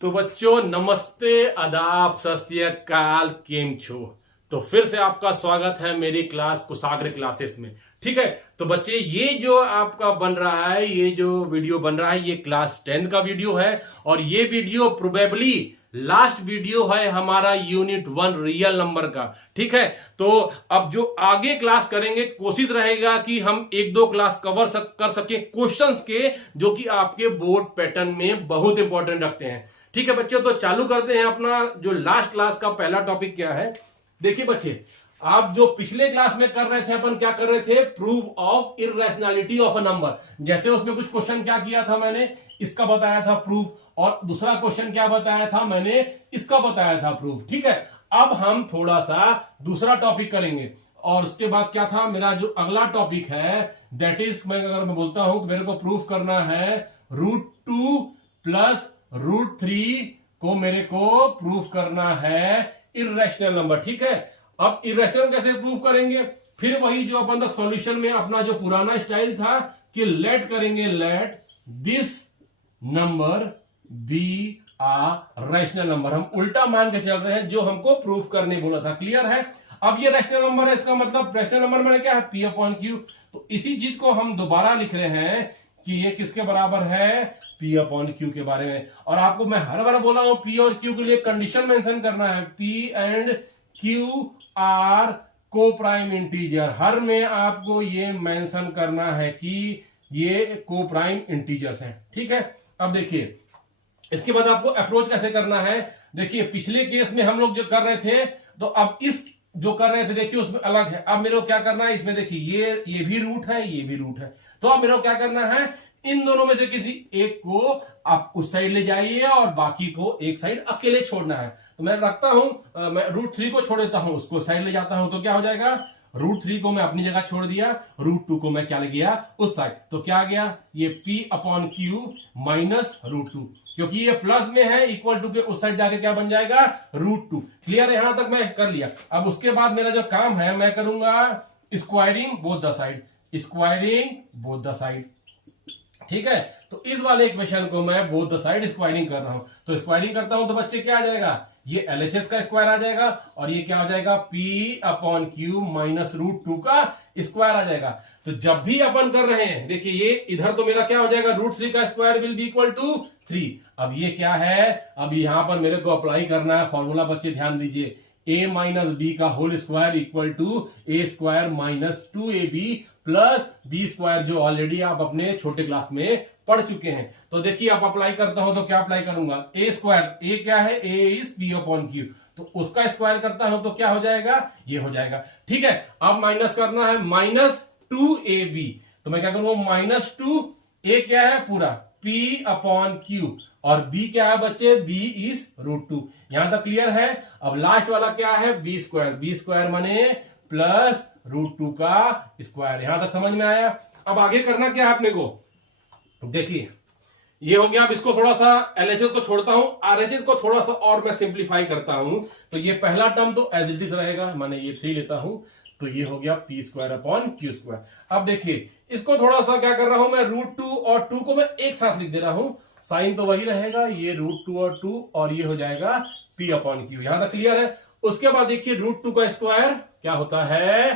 तो बच्चों नमस्ते, आदाब, सत श्री अकाल, केम छो। तो फिर से आपका स्वागत है मेरी क्लास कुशाग्र क्लासेस में। ठीक है, तो बच्चे ये जो आपका बन रहा है, ये जो वीडियो बन रहा है, ये क्लास 10 का वीडियो है और ये वीडियो प्रोबेबली लास्ट वीडियो है हमारा यूनिट 1 रियल नंबर का। ठीक है, तो अब जो आगे क्लास करेंगे कोशिश रहेगा कि हम एक दो क्लास कर सके क्वेश्चंस के, जो कि आपके बोर्ड पैटर्न में बहुत इंपॉर्टेंट रखते हैं। ठीक है बच्चों, तो चालू करते हैं अपना जो लास्ट क्लास का पहला टॉपिक क्या है। देखिए बच्चे, आप जो पिछले क्लास में कर रहे थे, अपन क्या कर रहे थे, proof of irrationality of a number. जैसे उसमें कुछ क्वेश्चन क्या किया था, मैंने इसका बताया था प्रूफ, और दूसरा क्वेश्चन क्या बताया था, मैंने इसका बताया था प्रूफ। ठीक है, अब हम थोड़ा सा दूसरा टॉपिक करेंगे और उसके बाद क्या था, मेरा जो अगला टॉपिक है दैट इज, मैं अगर मैं बोलता हूं तो मेरे को प्रूफ करना है √2 प्लस √3 को मेरे को प्रूफ करना है इररेशनल नंबर। ठीक है, अब इररेशनल कैसे प्रूफ करेंगे, फिर वही जो अपन सॉल्यूशन में अपना जो पुराना स्टाइल था कि लेट करेंगे, let this number be a rational number. हम उल्टा मान के चल रहे हैं जो हमको प्रूफ करने बोला था। क्लियर है। अब ये रैशनल नंबर है, इसका मतलब रैशनल नंबर मैंने क्या है, पी अपॉन क्यू। तो इसी चीज को हम दोबारा लिख रहे हैं कि ये किसके बराबर है, पी अपॉन क्यू के बारे में। और आपको मैं हर बार बोला हूं पी और क्यू के लिए कंडीशन मेंशन करना है, पी एंड क्यू आर को प्राइम इंटीजर। हर में आपको ये मेंशन करना है कि ये को प्राइम इंटीजर्स हैं। ठीक है, अब देखिए इसके बाद आपको अप्रोच कैसे करना है। देखिए पिछले केस में हम लोग जो कर रहे थे, तो अब इस जो कर रहे थे देखिए उसमें अलग है। अब मेरे को क्या करना है, इसमें देखिए ये भी रूट है, ये भी रूट है। तो अब मेरे को क्या करना है, इन दोनों में से किसी एक को आप उस साइड ले जाइए और बाकी को एक साइड अकेले छोड़ना है। तो मैं रखता हूं, मैं √3 को छोड़ देता हूं, उसको साइड ले जाता हूं, तो क्या हो जाएगा, √3 को मैं अपनी जगह छोड़ दिया, √2 को मैं क्या ले गया उस साइड। तो क्या आ गया, ये P अपॉन क्यू माइनस √2, क्योंकि ये प्लस में है, इक्वल टू के उस साइड जाके क्या बन जाएगा, √2। क्लियर है, यहां तक मैं कर लिया। अब उसके बाद मेरा जो काम है, मैं करूंगा squaring both the side, squaring both the side. ठीक है, तो इस वाले इक्वेशन को मैं बोथ द साइड स्क्वायरिंग कर रहा हूं। तो स्क्वायरिंग करता हूं तो बच्चे क्या आ जाएगा, ये LHS का स्क्वायर आ जाएगा और ये क्या हो जाएगा, P अपॉन क्यू माइनस √2 का स्क्वायर आ जाएगा। तो जब भी अपन कर रहे हैं, देखिए ये इधर तो मेरा क्या हो जाएगा, √3 का square will be equal to 3। अब ये क्या है, अब यहां पर मेरे को अप्लाई करना है फॉर्मूला। बच्चे ध्यान दीजिए, a माइनस बी का whole square equal to a square minus 2ab plus B square, जो ऑलरेडी आप अपने छोटे क्लास में पढ़ चुके हैं। तो देखिए आप अप्लाई करता हूं तो क्या अप्लाई करूंगा, a स्क्वायर, a क्या है, a is p upon Q, तो उसका स्क्वायर करता हूं तो क्या हो जाएगा, ये हो जाएगा। ठीक है, अब माइनस करना है, माइनस 2ab, तो मैं क्या करूंगा, माइनस 2a क्या है पूरा, p अपॉन क्यू, और b क्या है बच्चे, b इज √2। यहां तक क्लियर है। अब लास्ट वाला क्या है, b स्क्वायर माने प्लस √2 का स्क्वायर। यहां तक समझ में आया। अब आगे करना क्या है अपने को, देखिए ये हो गया। अब इसको थोड़ा सा LHS को छोड़ता हूं, RHS को थोड़ा सा और मैं सिंप्लीफाई करता हूं। तो ये पहला टर्म तो एज इट इज रहेगा, मैंने ये 3 लेता हूं, तो ये हो गया P square upon Q square. अब देखिए इसको थोड़ा सा क्या कर रहा हूं मैं, √2 और 2 को मैं एक साथ लिख दे रहा हूं, साइन तो वही रहेगा, ये √2 और 2, और ये हो जाएगा P अपॉन क्यू। यहां तक क्लियर है। उसके बाद देखिए √2 का स्क्वायर क्या होता है,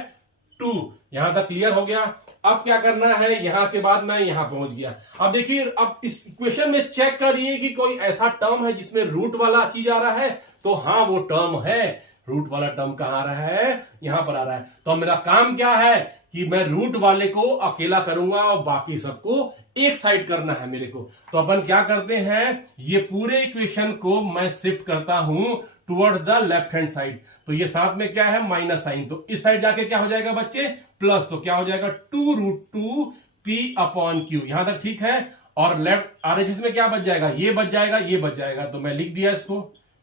2। यहां तक क्लियर हो गया। अब क्या करना है, यहां के बाद मैं यहां पहुंच गया। अब देखिए, अब इस इक्वेशन में चेक करिए कि कोई ऐसा टर्म है जिसमें रूट वाला चीज आ रहा है। तो हाँ वो टर्म है, रूट वाला टर्म कहां आ रहा है, यहां पर आ रहा है। तो मेरा काम क्या है कि मैं रूट वाले को अकेला करूंगा और बाकी सबको एक साइड करना है मेरे को। तो अपन क्या करते हैं, ये पूरे इक्वेशन को मैं शिफ्ट करता हूं towards the left hand side. तो ये साथ में क्या है, माइनस साइन, तो इस साइड जाके क्या हो जाएगा बच्चे, प्लस, तो क्या हो जाएगा 2√2 P अपॉन क्यू। यहां तक ठीक है। और लेफ्ट RHS में क्या बच जाएगा, ये बच जाएगा, ये बच जाएगा, तो मैं लिख दिया इसको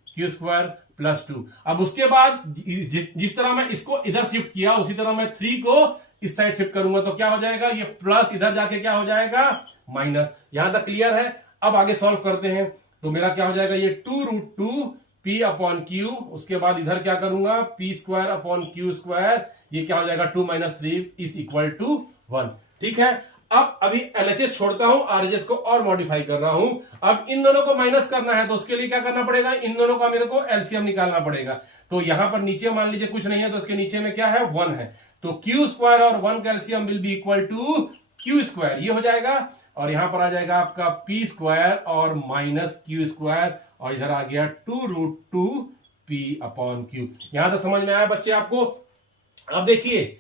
क्यू स्क्वायर प्लस 2। अब उसके बाद जिस तरह मैं इसको इधर शिफ्ट किया, उसी तरह मैं 3 को इस साइड शिफ्ट करूंगा, तो क्या हो जाएगा, ये प्लस इधर जाके क्या हो जाएगा, माइनस। यहां तक क्लियर है। अब आगे सॉल्व करते हैं, तो मेरा क्या हो जाएगा, ये 2√2 P अपॉन क्यू, उसके बाद इधर क्या करूंगा, P square upon Q square, ये क्या हो जाएगा, 2 - 3 इज इक्वल टू 1। ठीक है। अब अभी एलएचएस छोड़ता हूं, आरएचएस को और मॉडिफाई कर रहा हूं। अब इन दोनों को माइनस करना है तो उसके लिए क्या करना पड़ेगा, इन दोनों का मेरे को एलसीएम निकालना पड़ेगा। तो यहां पर नीचे मान लीजिए कुछ नहीं है तो उसके नीचे में क्या है, 1 है। तो क्यू स्क्वायर और 1 का LCM will be equal to Q square, ये हो जाएगा। और यहां पर आ जाएगा आपका पी स्क्वायर और माइनस क्यू स्क्वायर, और इधर आ गया 2√2p/q। यहां तक समझ में आया बच्चे आपको। अब देखिए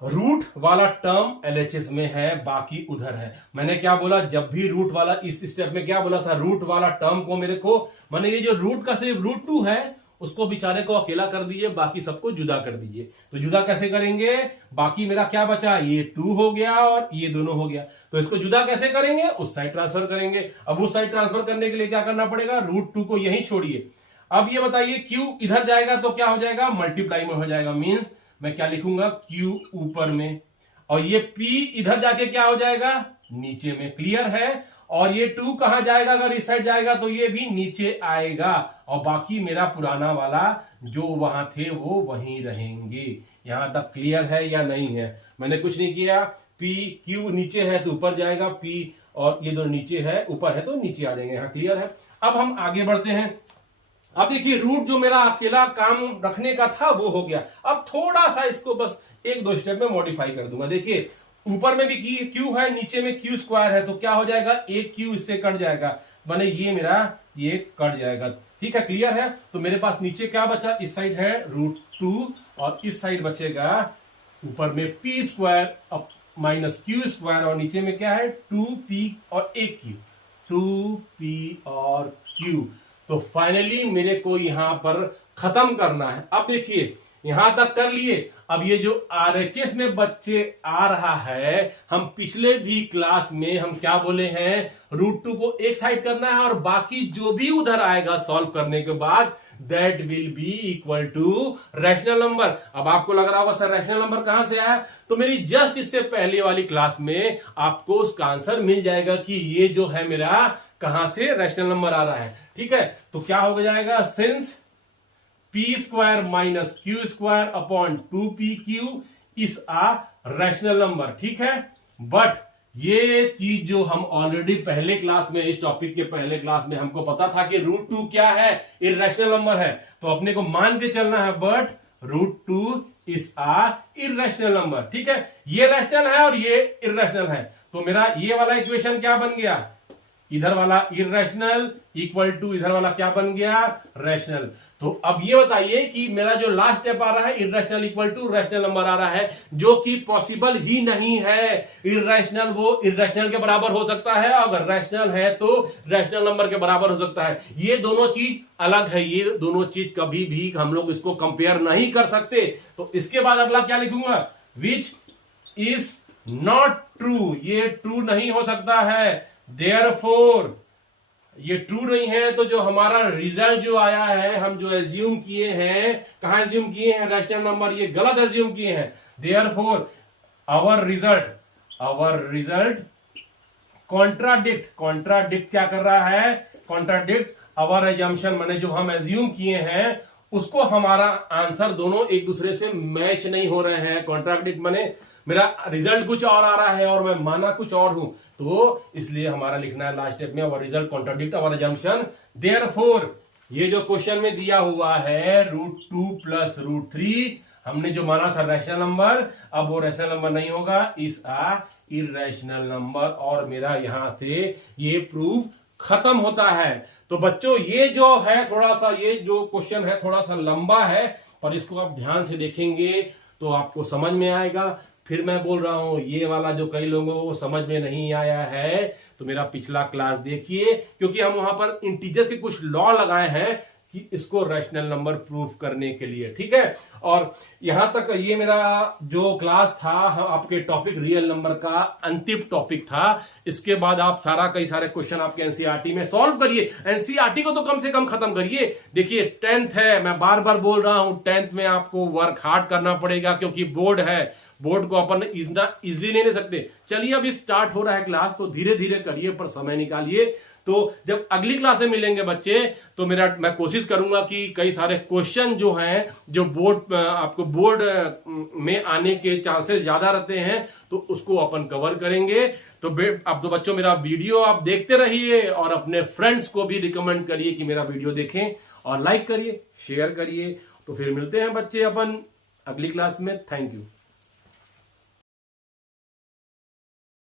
रूट वाला टर्म एलएचएस में है, बाकी उधर है। मैंने क्या बोला, जब भी रूट वाला, इस स्टेप में क्या बोला था, रूट वाला टर्म को मेरे को, मैंने ये जो रूट का सिर्फ √2 है उसको बेचारे को अकेला कर दीजिए, बाकी सबको जुदा कर दीजिए। तो जुदा कैसे करेंगे, बाकी मेरा क्या बचा, ये 2 हो गया और ये दोनों हो गया। तो इसको जुदा कैसे करेंगे, उस साइड ट्रांसफर करेंगे। अब उस साइड ट्रांसफर करने के लिए क्या करना पड़ेगा, √2 को यहीं छोड़िए। अब ये बताइए क्यू इधर जाएगा तो क्या हो जाएगा, मल्टीप्लाई में हो जाएगा। मीन्स मैं क्या लिखूंगा, क्यू ऊपर में, और ये p इधर जाके क्या हो जाएगा, नीचे में। क्लियर है। और ये 2 कहां जाएगा, अगर इस साइड जाएगा तो ये भी नीचे आएगा, और बाकी मेरा पुराना वाला जो वहां थे वो वहीं रहेंगे। यहां तक क्लियर है या नहीं है। मैंने कुछ नहीं किया, p q नीचे है तो ऊपर जाएगा, p और ये दोनों नीचे है, ऊपर है तो नीचे आ जाएंगे। यहां क्लियर है। अब हम आगे बढ़ते हैं। अब देखिए रूट जो मेरा अकेला काम रखने का था वो हो गया। अब थोड़ा सा इसको बस 1-2 स्टेप में मॉडिफाई कर दूंगा। देखिए ऊपर में भी क्यू है, नीचे में क्यू स्क्वायर है, तो क्या हो जाएगा, एक क्यू इससे कट जाएगा, बने ये मेरा ये कट जाएगा। ठीक है, क्लियर है। तो मेरे पास नीचे क्या बचा, इस साइड है √2 और इस साइड बचेगा ऊपर में p square minus Q square, और नीचे में क्या है 2p और एक क्यू, 2p और q। तो फाइनली मेरे को यहां पर खत्म करना है। अब देखिए यहां तक कर लिए। अब ये जो आरएचएस में बच्चे आ रहा है, हम पिछले भी क्लास में हम क्या बोले हैं, √2 को एक साइड करना है और बाकी जो भी उधर आएगा सॉल्व करने के बाद that will be equal to rational number. अब आपको लग रहा होगा सर रैशनल नंबर कहां से आया, तो मेरी जस्ट इससे पहले वाली क्लास में आपको उसका आंसर मिल जाएगा कि ये जो है मेरा कहां से रैशनल नंबर आ रहा है। ठीक है, तो क्या हो जाएगा, since p square minus Q square upon 2pq is a rational number. ठीक है, बट ये चीज जो हम ऑलरेडी पहले क्लास में, इस टॉपिक के पहले क्लास में हमको पता था कि √2 क्या है, इर्रेशनल नंबर है, तो अपने को मान के चलना है। But √2 is a irrational number. ठीक है, ये रैशनल है और ये इर्रेशनल है, तो मेरा ये वाला इक्वेशन क्या बन गया, इधर वाला इर्रेशनल इक्वल टू इधर वाला क्या बन गया, रैशनल। तो अब ये बताइए कि मेरा जो लास्ट स्टेप आ रहा है irrational equal to rational number आ रहा है, जो कि पॉसिबल ही नहीं है। इर्रेशनल वो इर्रेशनल के बराबर हो सकता है, अगर रैशनल है तो रैशनल नंबर के बराबर हो सकता है। ये दोनों चीज अलग है, ये दोनों चीज कभी भी हम लोग इसको कंपेयर नहीं कर सकते। तो इसके बाद अगला क्या लिखूंगा, विच इज नॉट ट्रू, ये ट्रू नहीं हो सकता है। देयरफॉर ये ट्रू नहीं है, तो जो हमारा रिजल्ट जो आया है, हम जो एज्यूम किए हैं, कहां एज्यूम किए हैं, रैशनल नंबर, ये गलत एज्यूम किए हैं। देयरफॉर आवर रिजल्ट कॉन्ट्राडिक्ट क्या कर रहा है, कॉन्ट्राडिक्ट आवर एजम्पशन, माने जो हम एज्यूम किए हैं उसको हमारा आंसर दोनों एक दूसरे से मैच नहीं हो रहे हैं। कॉन्ट्राडिक्ट माने मेरा रिजल्ट कुछ और आ रहा है और मैं माना कुछ और हूं, तो इसलिए हमारा लिखना है लास्ट स्टेप में अवर रिजल्ट कॉन्ट्राडिक्ट अवर अजम्पशन। देयरफॉर ये जो क्वेश्चन में दिया हुआ है √2 प्लस √3, हमने जो माना था रैशनल नंबर, अब वो रैशनल नंबर नहीं होगा, इज आ इर्रेशनल नंबर, और मेरा यहां से ये प्रूफ खत्म होता है। तो बच्चों ये जो है थोड़ा सा, ये जो क्वेश्चन है थोड़ा सा लंबा है, और इसको आप ध्यान से देखेंगे तो आपको समझ में आएगा। फिर मैं बोल रहा हूं ये वाला जो कई लोगों को समझ में नहीं आया है, तो मेरा पिछला क्लास देखिए, क्योंकि हम वहां पर इंटीजर के कुछ लॉ लगाए हैं कि इसको रैशनल नंबर प्रूफ करने के लिए। ठीक है, और यहां तक ये मेरा जो क्लास था, आपके टॉपिक रियल नंबर का अंतिम टॉपिक था। इसके बाद आप कई सारे क्वेश्चन आपके एनसीईआरटी में सॉल्व करिए। एनसीईआरटी को तो कम से कम खत्म करिए। देखिए 10th है, मैं बार बार बोल रहा हूं 10th में आपको वर्क हार्ड करना पड़ेगा, क्योंकि बोर्ड है। बोर्ड को अपन इतना इजिली नहीं ले सकते। चलिए अभी स्टार्ट हो रहा है क्लास, तो धीरे धीरे करिए पर समय निकालिए। तो जब अगली क्लास में मिलेंगे बच्चे, तो मैं कोशिश करूंगा कि कई सारे क्वेश्चन जो हैं, जो आपको बोर्ड में आने के चांसेस ज्यादा रहते हैं, तो उसको अपन कवर करेंगे। तो अब तो बच्चों मेरा वीडियो आप देखते रहिए और अपने फ्रेंड्स को भी रिकमेंड करिए कि मेरा वीडियो देखें, और लाइक करिए, शेयर करिए। तो फिर मिलते हैं बच्चे अपन अगली क्लास में। Thank you.